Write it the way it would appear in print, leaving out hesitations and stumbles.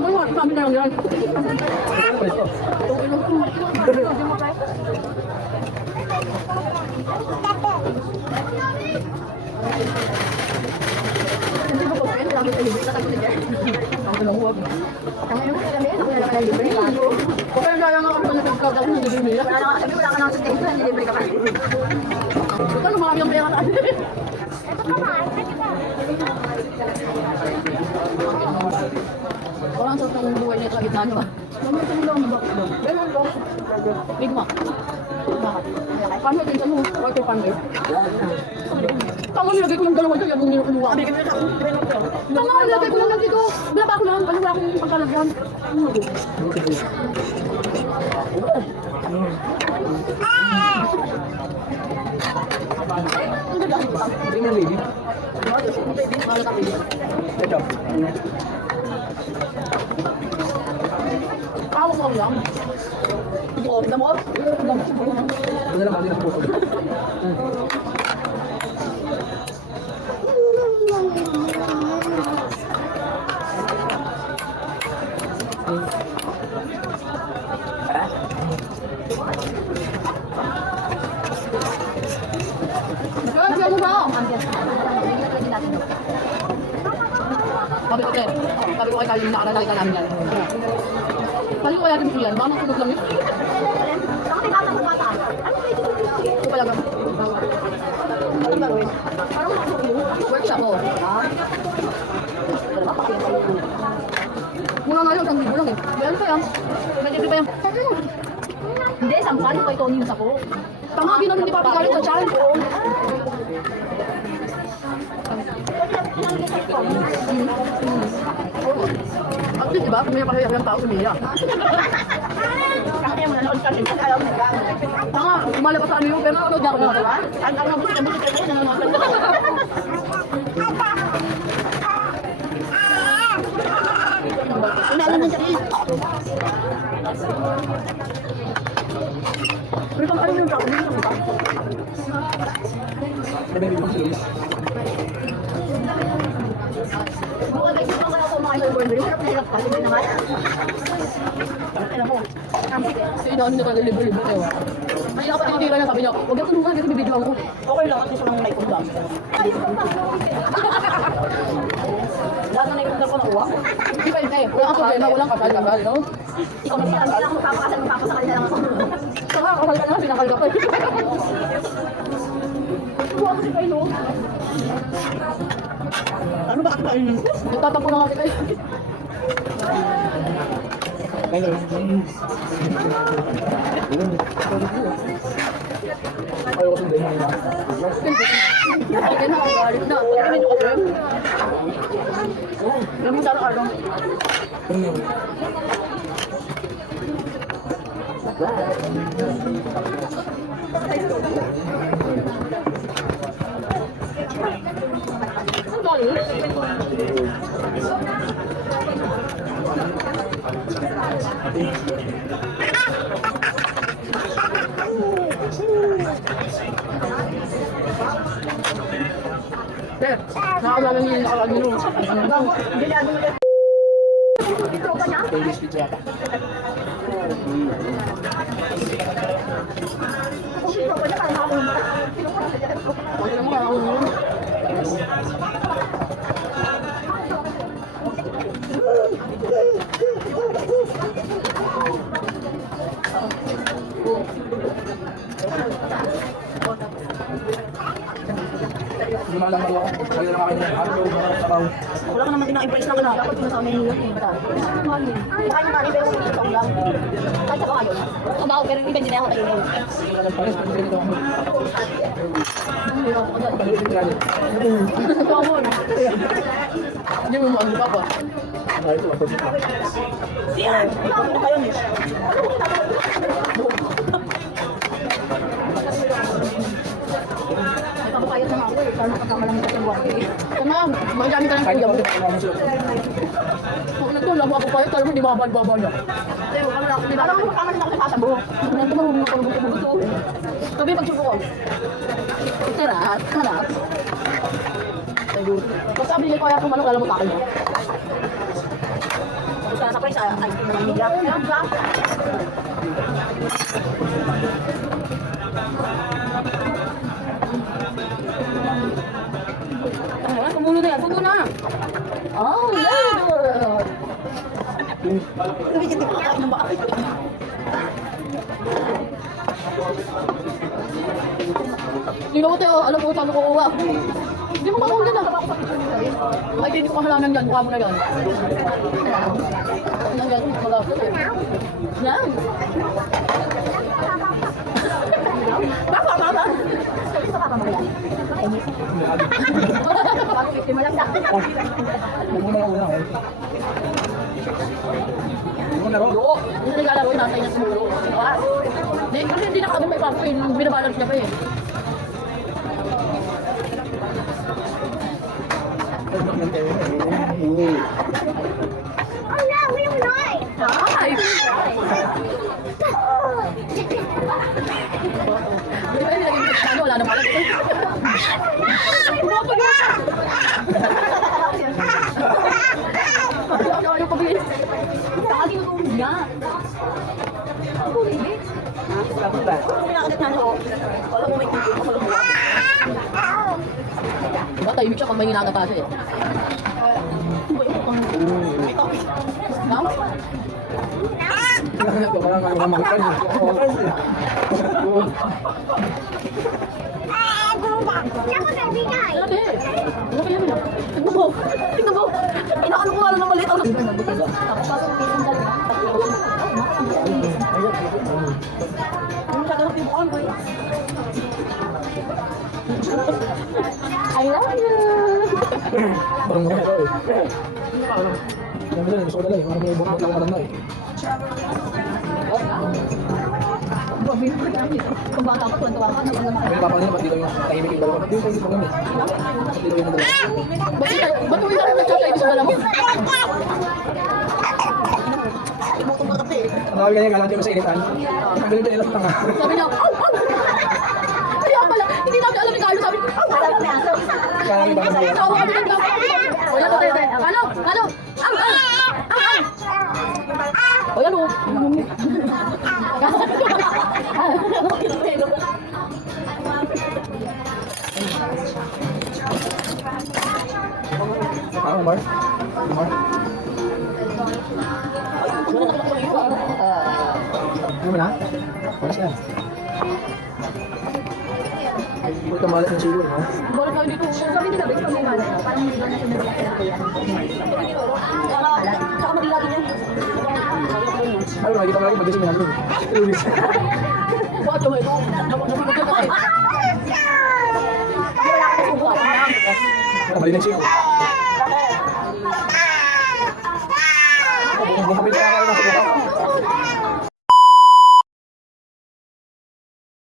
bago yun. Sabi na lang yan. Hindi mo pa pwede. Sabi sa libre. Natagot niya. Sabi lang huwag. Tama yun kami. Ako na lang na libre. Huwag ka lang ako kung nagkagawin ng libre nila. Wala ka na sustento. Libre ka pa. Ito na marami ang pera na. Walang sarap ng buhay nito sa gitna nyo ah. Naman ito nila ang bakit doon. Ganun doon. Big Mac. Bakit? Paano ito mo? Bakit ito paano? Tama nilagay ko ng dalawa ito. Yung nilagay kumuha. Tama nilagay ko lang dito. Bilaba ko lang. Wala akong pagkalagyan. Ang ganda. Tingnan baby. Mahal ka baby. Ito. Awa ko lang. Hindi ko alam mo. Ano lang natin ang puso. Ano ba? Sabi ko kay Kali, nakaralita namin yan. Sabi ko kaya din ko yan, baka matulog lang yun. Bakit may bata bata? Ano ba ito? Ito pala ba? Ano ba gawin? Parang Workshop mo. Muna nga yun, isang libo lang eh. Meron pa yan. May libre pa yan. hindi, sampan ko ito news ako. Tama, ginanon ni Papi Galit sa chan. At least, diba? Kung may pahayak ng tao, umiyak. Kaya mo nanood kasi kasi ayaw na lang. Tama, umalabas sa ano yung pero ano, diyan ko na, diba? Ang mabuti ka kayo nanonood. Inaano mo siya? Pero kung ano yung tao, hindi ko ba? Baby mo si Luis. Bukan kayo kung ako mga boyfriend, hirap na hirap ka, hindi naman. Alam mo, Kasi inaano niya talaga libo-libo tayo. Ay, ako tinitira niya, sabi niya, huwag yung tulungan kasi bibidyoan ko. okay lang kasi silang may kundang. Lahat na naipundar ko nakuha. Di ba yun eh, wala kang problema, walang kasal-kasal, no? Ikaw na siya, hindi lang magpapakasal, magpapasakal na lang ako. Saka, kasal ka na, pinakal ka pa eh. Buwan ko si Kailo. Ano ba kain? Nagtatampo na kasi kayo. Ayun. Ayaw ko sundin mo. Okay na, galit na. Pag kami nyo kasi. Alam mo sana ano? Ang galit. Sir, nakakala niyo yung nakalagay nyo. Ano lang? Bilado mo yan. Ito ka niya? Baby speech yata. Kung sino ko niya, kaya nakapunta. Sino ko na dyan? Wala naman ako yun. Lumalang ako. Kaya lang akin yung araw. Araw. Wala ka naman din na-impress na ka na. Dapat sinasama niyo yun eh. Baka yung mali pero kung ito lang. Kahit ako ayaw. Kabaho pero iba din ako tayo. Pares, pag ganito ako. Ito ako. Hindi mo ano pa ba? Ay, ito ako. Yan! Ano kayo eh? Ay, papapayat na nga ako eh. Parang nakakamalang sa buwan eh. Tama, magamit ka ng Kahit kuya ako mo. din, ako sila. Kung nagto, labo ako payat, alam mo, di babal-babal na. Hindi, wala na ako. Alam mo, kama din ako sa sasabo. Nandito mo, gusto. Sabi, magsubo ko. Sarap, sarap. Sabi ko, sabi niya, kaya pumalong, alam mo, takal mo. Isa sa try sa ice cream ng media. Kumulo na yan. Kumulo na. Oh, yeah! Hindi ko kakain ng baka. Hindi ko tayo, alam ko saan ko kuha. Hindi mo makahuli na. Ay, hindi ko kahalaman yan. Mukha mo na yan. Ano yan? Malapit eh. Yan. Baka. Gusto ka pa mo yan? Bago 50 mo lang na. Muna yung una eh. Muna ro. Hindi naglalaro yung natay niya sa mulo. Hindi, kasi hindi na kami may papuin. Binabalance niya pa eh. Oh no, we don't know it. Ay! Hindi ba yung nilagay sa ano? Wala na pala. Ayaw ko bilis. Saka tinutulog niya. Tulog eh. Kung pinakagat na ako, wala mo may tubig ako lang. Diba tahimik siya pag may ginagata siya eh. May topic. Ma'am? Parang ano mga friends. Grabe! Ano kaya mo? Tignan mo! Tignan mo! Inaano ko nga lang ng maliit. I love you. Parang mga ito eh. Ang galing, gusto ko dala eh. Parang may bukang lang parang na eh. Kung bata ko, tuwan-tuwa ka. May napapalala, ba't di kayo tahimik yung dalawa? Ba't di kayo pang gamit? Ba't di kayo nagdala? Ba't uwi ka rin nagtsatay sa dala mo? Ang tawag ganyan, kala nyo sa initan. Ang galing nila sa tanga. Sabi niya, aw! Aw! Kaya pala, hindi namin alam ni Carlo. Sabi, aw! Alam mo na. Kala nyo ba kami? Tawa kami ng tawa. O yan, tayo, tayo. Ano? Ano? Ang! Ang! Ang! O yan, o. Omar? Omar? Ano na? Oras na. Hindi ka malas ng siguro, ha? Balik kayo dito. Sabi nila, best pag may malas na. Parang hindi na siya nag-react na Saka magilagi niya. Ay, nakikita mo lagi mag-gising na natin. Bakit yung ito? Nasikot ka kasi. Wala ka na subukan. Mali ng siguro. Bumapit ka na kayo ng subukan.